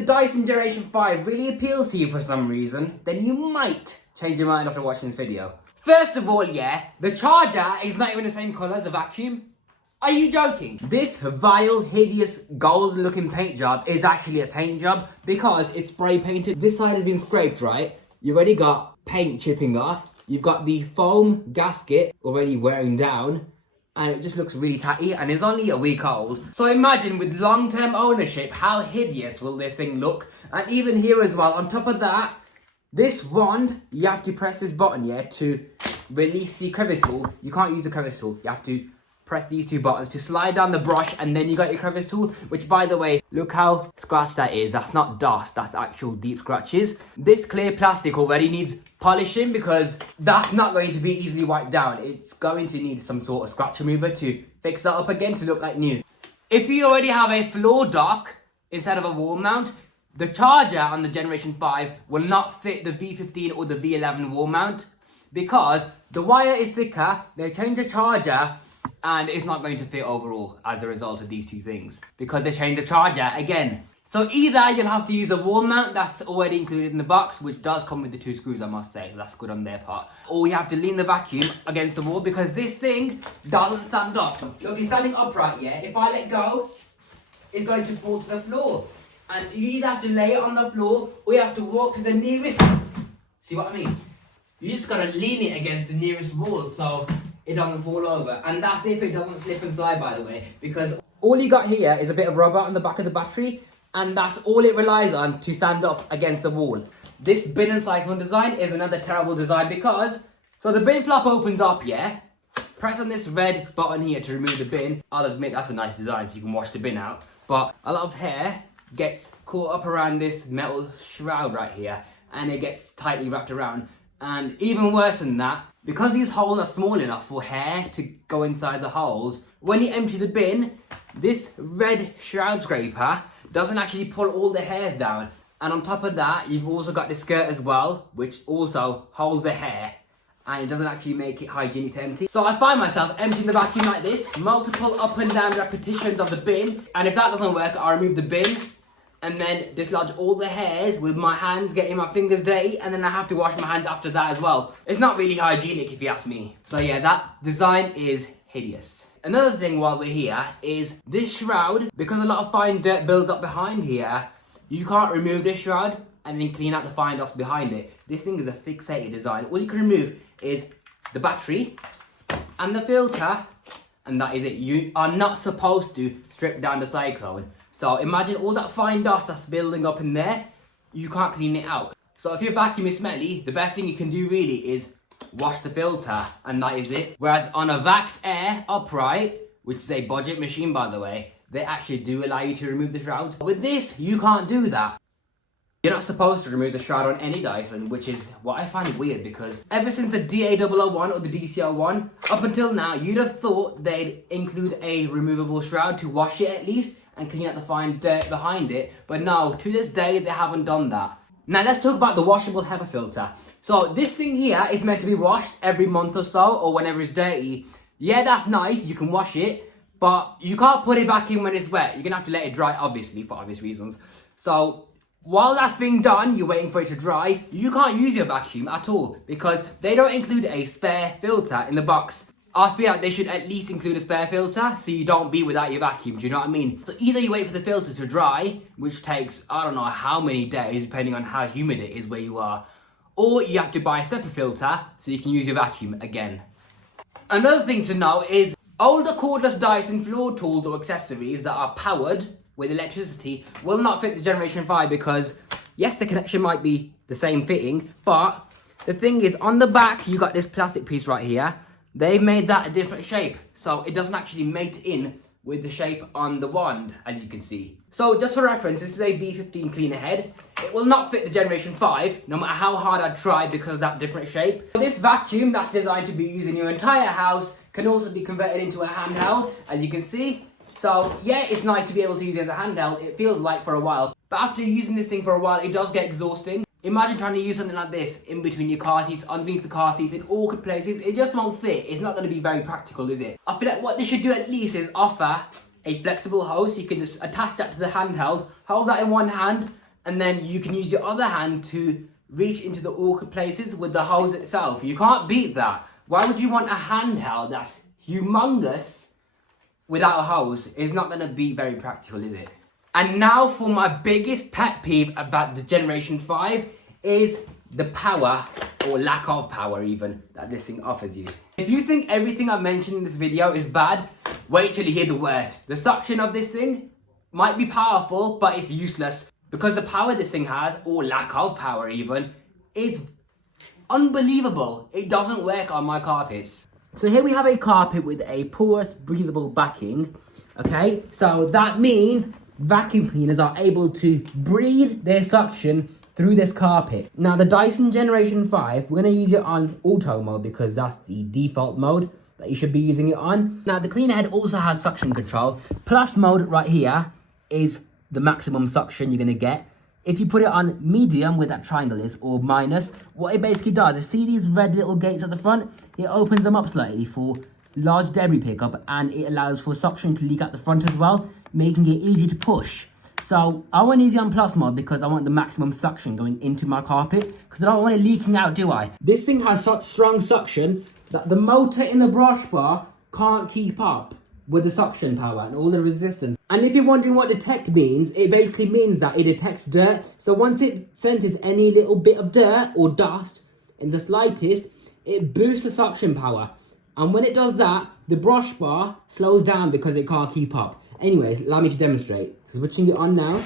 the Dyson Generation 5 really appeals to you for some reason, then you might change your mind after watching this video. First of all, yeah, the charger is not even the same colour as the vacuum. Are you joking? This vile, hideous, golden looking paint job is actually a paint job because it's spray painted. This side has been scraped, right? You've already got paint chipping off. You've got the foam gasket already wearing down. And it just looks really tatty and it's only a week old. So imagine with long-term ownership, how hideous will this thing look? And even here as well, on top of that, this wand, you have to press this button here to release the crevice tool. You can't use the crevice tool. You have to press these two buttons to slide down the brush and then you got your crevice tool, which by the way, look how scratched that is. That's not dust, that's actual deep scratches. This clear plastic already needs polishing because that's not going to be easily wiped down. It's going to need some sort of scratch remover to fix that up again to look like new. If you already have a floor dock instead of a wall mount, the charger on the Generation 5 will not fit the V15 or the V11 wall mount because the wire is thicker, they changed the charger and it's not going to fit overall as a result of these two things because they changed the charger again. So either you'll have to use a wall mount that's already included in the box, which does come with the 2 screws, I must say, so that's good on their part. Or you have to lean the vacuum against the wall because this thing doesn't stand up. Look, it's standing upright, yeah? If I let go, it's going to fall to the floor. And you either have to lay it on the floor or you have to walk to the nearest... See what I mean? You just gotta lean it against the nearest wall so it doesn't fall over. And that's if it doesn't slip and slide, by the way, because all you got here is a bit of rubber on the back of the battery, and that's all it relies on to stand up against the wall. This bin and cyclone design is another terrible design because, so the bin flap opens up, yeah? Press on this red button here to remove the bin. I'll admit that's a nice design so you can wash the bin out, but a lot of hair gets caught up around this metal shroud right here, and it gets tightly wrapped around. And even worse than that, because these holes are small enough for hair to go inside the holes, when you empty the bin, this red shroud scraper doesn't actually pull all the hairs down. And on top of that, you've also got the skirt as well, which also holds the hair, and it doesn't actually make it hygienic to empty. So I find myself emptying the vacuum like this, multiple up and down repetitions of the bin, and if that doesn't work, I remove the bin, and then dislodge all the hairs with my hands, getting my fingers dirty, and then I have to wash my hands after that as well. It's not really hygienic if you ask me. So yeah, that design is hideous. Another thing while we're here is this shroud, because a lot of fine dirt builds up behind here, you can't remove this shroud and then clean out the fine dust behind it. This thing is a fixated design. All you can remove is the battery and the filter, and that is it. You are not supposed to strip down the cyclone. So imagine all that fine dust that's building up in there, you can't clean it out. So if your vacuum is smelly, the best thing you can do really is wash the filter, and that is it. Whereas on a Vax Air Upright, which is a budget machine by the way, they actually do allow you to remove the shrouds. With this, you can't do that. You're not supposed to remove the shroud on any Dyson, which is what I find weird because ever since the DA001 or the DC01, up until now, you'd have thought they'd include a removable shroud to wash it at least and clean out the fine dirt behind it. But no, to this day, they haven't done that. Now let's talk about the washable HEPA filter. So this thing here is meant to be washed every month or so, or whenever it's dirty. Yeah, that's nice, you can wash it, but you can't put it back in when it's wet. You're gonna have to let it dry, obviously, for obvious reasons. So while that's being done, you're waiting for it to dry, you can't use your vacuum at all because they don't include a spare filter in the box. I feel like they should at least include a spare filter so you don't be without your vacuum, do you know what I mean? So either you wait for the filter to dry, which takes, I don't know how many days, depending on how humid it is where you are, or you have to buy a separate filter so you can use your vacuum again. Another thing to know is older cordless Dyson floor tools or accessories that are powered with electricity will not fit the Generation 5 because, yes, the connection might be the same fitting, but the thing is, on the back, you got this plastic piece right here. They've made that a different shape, so it doesn't actually mate in with the shape on the wand, as you can see. So just for reference, this is a V15 cleaner head. It will not fit the Generation 5, no matter how hard I try because of that different shape. This vacuum that's designed to be used in your entire house can also be converted into a handheld, as you can see. So yeah, it's nice to be able to use it as a handheld. It feels light for a while, but after using this thing for a while, it does get exhausting. Imagine trying to use something like this in between your car seats, underneath the car seats, in awkward places. It just won't fit. It's not going to be very practical, is it? I feel like what they should do at least is offer a flexible hose. So you can just attach that to the handheld, hold that in one hand, and then you can use your other hand to reach into the awkward places with the hose itself. You can't beat that. Why would you want a handheld that's humongous without a hose? It's not going to be very practical, is it? And now for my biggest pet peeve about the Generation 5 is the power, or lack of power even, that this thing offers you. If you think everything I mentioned in this video is bad, wait till you hear the worst. The suction of this thing might be powerful, but it's useless, because the power this thing has, or lack of power even, is unbelievable. It doesn't work on my carpets. So here we have a carpet with a porous, breathable backing, okay? So that means vacuum cleaners are able to breathe their suction through this carpet. Now the Dyson Generation 5, we're going to use it on auto mode because that's the default mode that you should be using it on. Now the cleaner head also has suction control. Plus mode right here is the maximum suction you're going to get. If you put it on medium, where that triangle is, or minus, what it basically does is, see these red little gates at the front? It opens them up slightly for large debris pickup, and it allows for suction to leak out the front as well, making it easy to push. So I want easy on plus mode because I want the maximum suction going into my carpet, because I don't want it leaking out, do I? This thing has such strong suction that the motor in the brush bar can't keep up with the suction power and all the resistance. And if you're wondering what detect means, it basically means that it detects dirt. So once it senses any little bit of dirt or dust in the slightest, it boosts the suction power. And when it does that, the brush bar slows down because it can't keep up. Anyways, allow me to demonstrate. So switching it on now.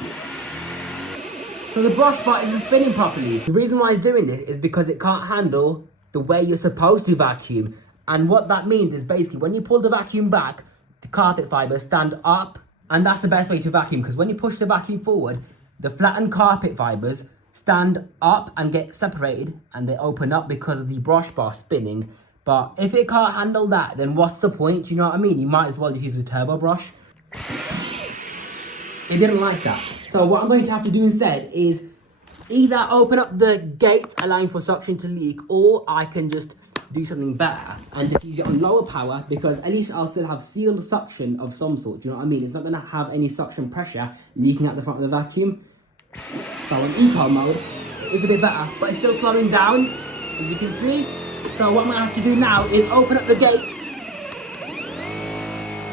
So the brush bar isn't spinning properly. The reason why it's doing this is because it can't handle the way you're supposed to vacuum. And what that means is basically when you pull the vacuum back, the carpet fibers stand up, and that's the best way to vacuum, because when you push the vacuum forward, the flattened carpet fibers stand up and get separated, and they open up because of the brush bar spinning. But if it can't handle that, then what's the point? You know what I mean? You might as well just use a turbo brush. It didn't like that. So what I'm going to have to do instead is either open up the gate, allowing for suction to leak, or I can just do something better and just use it on lower power, because at least I'll still have sealed suction of some sort. Do you know what I mean? It's not going to have any suction pressure leaking out the front of the vacuum. So on eco mode, it's a bit better, but it's still slowing down, as you can see. So what I'm going to have to do now is open up the gates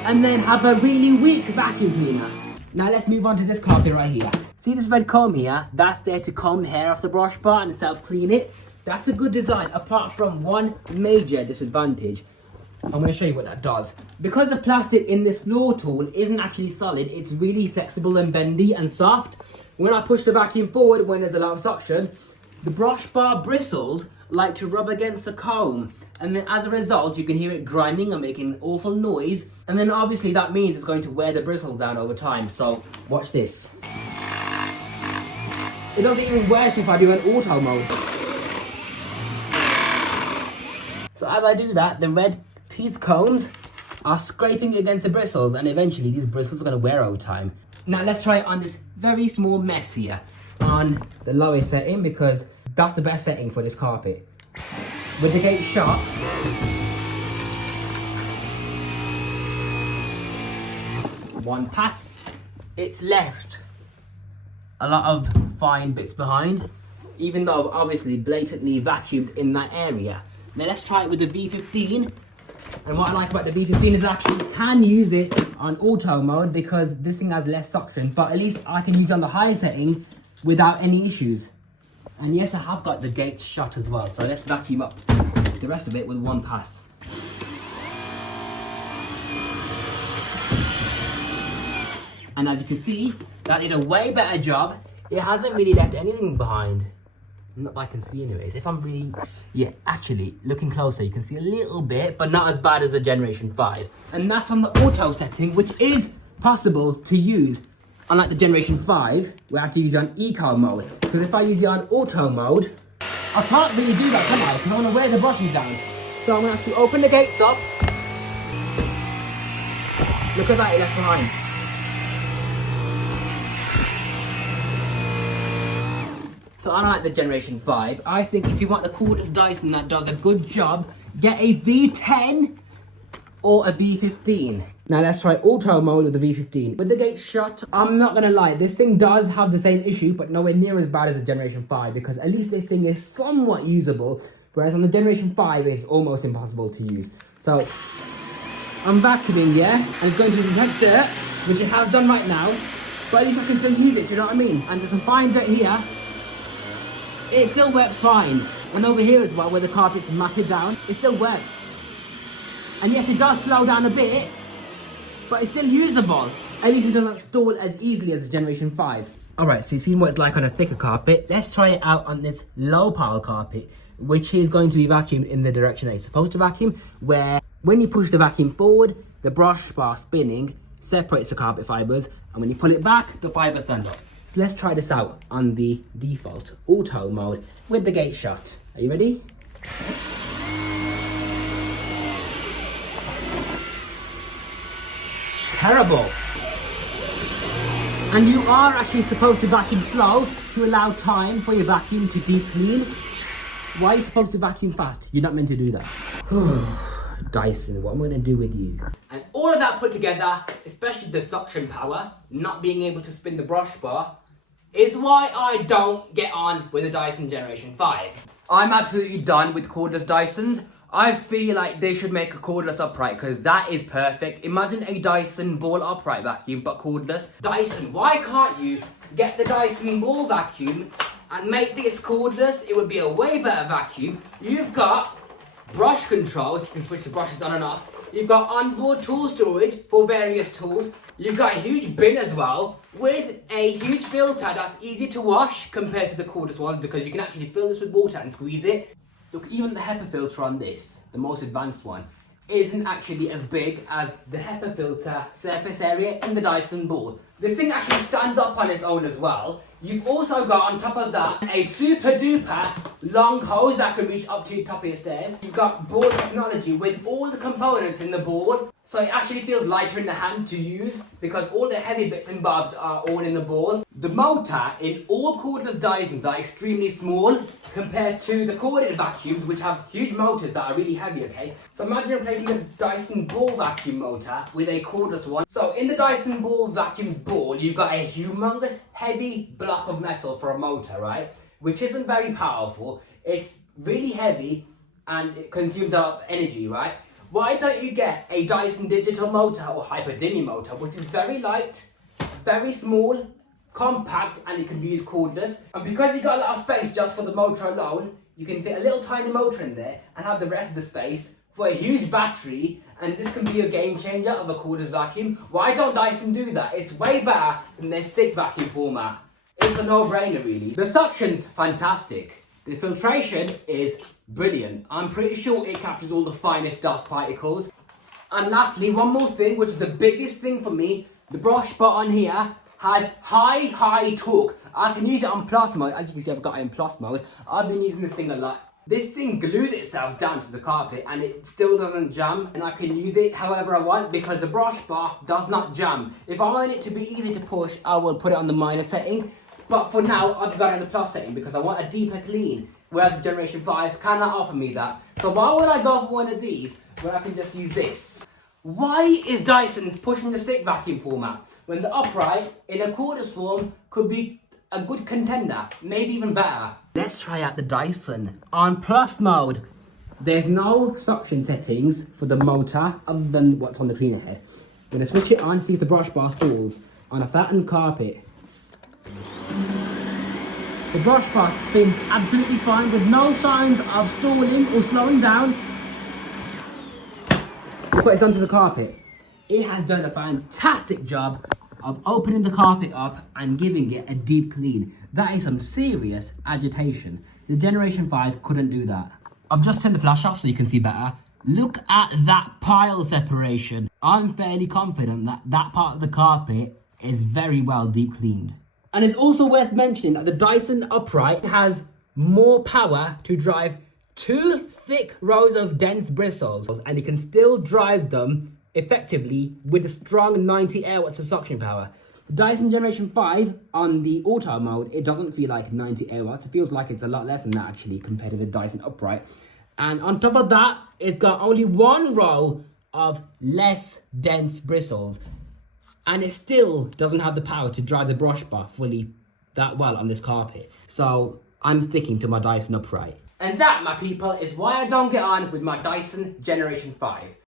and then have a really weak vacuum cleaner. Now let's move on to this carpet right here. See this red comb here? That's there to comb hair off the brush bar and self-clean it. That's a good design, apart from one major disadvantage. I'm going to show you what that does. Because the plastic in this floor tool isn't actually solid, it's really flexible and bendy and soft. When I push the vacuum forward, when there's a lot of suction, the brush bar bristles like to rub against the comb. And then as a result, you can hear it grinding and making an awful noise. And then obviously that means it's going to wear the bristles down over time. So watch this. It does it even worse if I do an auto mode. So as I do that, the red teeth combs are scraping against the bristles, and eventually these bristles are going to wear over time. Now let's try it on this very small mess here on the lowest setting, because that's the best setting for this carpet. With the gate shut, one pass, it's left a lot of fine bits behind, even though I've obviously blatantly vacuumed in that area. Now let's try it with the V15. And what I like about the V15 is I actually can use it on auto mode, because this thing has less suction, but at least I can use it on the higher setting without any issues. And yes, I have got the gates shut as well, so let's vacuum up the rest of it with one pass. And as you can see, that did a way better job. It hasn't really left anything behind. Not that I can see anyways. If I'm really, yeah, actually, looking closer, you can see a little bit, but not as bad as the Generation 5. And that's on the auto setting, which is possible to use. Unlike the Generation 5, we have to use it on eco mode. Because if I use it on auto mode, I can't really do that, can I? Because I want to wear the brushes down. So I'm going to have to open the gates up. Look at that, it left behind. So unlike the Generation 5, I think if you want the cordless Dyson that does a good job, get a V10 or a V15. Now let's try auto mode with the V15. With the gate shut, I'm not gonna lie, this thing does have the same issue, but nowhere near as bad as the Generation 5, because at least this thing is somewhat usable, whereas on the Generation 5, it's almost impossible to use. So, I'm vacuuming, yeah? And it's going to detect dirt, which it has done right now, but at least I can still use it, do you know what I mean? And there's some fine dirt here. It still works fine. And over here as well, where the carpet's matted down, it still works. And yes, it does slow down a bit, but it's still usable. At least it doesn't stall as easily as the Generation 5. Alright, so you've seen what it's like on a thicker carpet. Let's try it out on this low power carpet, which is going to be vacuumed in the direction that it's supposed to vacuum, where when you push the vacuum forward, the brush bar spinning separates the carpet fibres, and when you pull it back, the fibres stand up. So let's try this out on the default auto mode with the gate shut. Are you ready? Terrible. And you are actually supposed to vacuum slow to allow time for your vacuum to deep clean. Why are you supposed to vacuum fast? You're not meant to do that. Dyson, what am I going to do with you? And all of that put together, especially the suction power, not being able to spin the brush bar, is why I don't get on with the Dyson Generation 5. I'm absolutely done with cordless Dysons. I feel like they should make a cordless upright, because that is perfect. Imagine a Dyson ball upright vacuum, but cordless. Dyson, why can't you get the Dyson ball vacuum and make this cordless? It would be a way better vacuum. You've got brush controls, you can switch the brushes on and off. You've got onboard tool storage for various tools. You've got a huge bin as well, with a huge filter that's easy to wash compared to the cordless ones, because you can actually fill this with water and squeeze it. Look, even the HEPA filter on this, the most advanced one, isn't actually as big as the HEPA filter surface area in the Dyson ball. This thing actually stands up on its own as well. You've also got on top of that a super duper long hose that can reach up to the top of your stairs. You've got ball technology with all the components in the ball, so it actually feels lighter in the hand to use because all the heavy bits and bobs are all in the ball. The motor in all cordless Dysons are extremely small compared to the corded vacuums, which have huge motors that are really heavy, okay? So imagine replacing the Dyson ball vacuum motor with a cordless one. So in the Dyson ball vacuum's ball, you've got a humongous heavy block of metal for a motor, right? Which isn't very powerful. It's really heavy and it consumes a lot of energy, right? Why don't you get a Dyson digital motor or Hyperdyne motor, which is very light, very small, compact, and it can be used cordless. And because you've got a lot of space just for the motor alone, you can fit a little tiny motor in there and have the rest of the space for a huge battery, and this can be a game changer of a cordless vacuum. Why don't Dyson do that? It's way better than their stick vacuum format. It's a no-brainer, really. The suction's fantastic. The filtration is brilliant. I'm pretty sure it captures all the finest dust particles. And lastly, one more thing, which is the biggest thing for me, the brush bar on here has high torque. I can use it on plus mode. As you can see, I've got it in plus mode. I've been using this thing a lot. This thing glues itself down to the carpet and it still doesn't jam, and I can use it however I want because the brush bar does not jam. If I want it to be easy to push, I will put it on the minor setting. But for now, I've got it in the plus setting because I want a deeper clean, whereas the Generation 5 cannot offer me that. So why would I go for one of these when I can just use this? Why is Dyson pushing the stick vacuum format when the upright in a cordless form could be a good contender, maybe even better? Let's try out the Dyson on plus mode. There's no suction settings for the motor other than what's on the cleaner head. I'm going to switch it on, see if the brush bar stalls on a flattened carpet. The brush bar spins absolutely fine with no signs of stalling or slowing down. Put it onto the carpet. It has done a fantastic job of opening the carpet up and giving it a deep clean. That is some serious agitation. The Generation 5 couldn't do that. I've just turned the flash off so you can see better. Look at that pile separation. I'm fairly confident that that part of the carpet is very well deep cleaned. And it's also worth mentioning that the Dyson Upright has more power to drive 2 thick rows of dense bristles, and you can still drive them effectively with a strong 90 air watts of suction power. The Dyson Generation 5 on the auto mode, it doesn't feel like 90 air watts. It feels like it's a lot less than that actually compared to the Dyson Upright. And on top of that, it's got only 1 row of less dense bristles, and it still doesn't have the power to dry the brush bar fully that well on this carpet. So I'm sticking to my Dyson Upright. And that, my people, is why I don't get on with my Dyson Generation 5.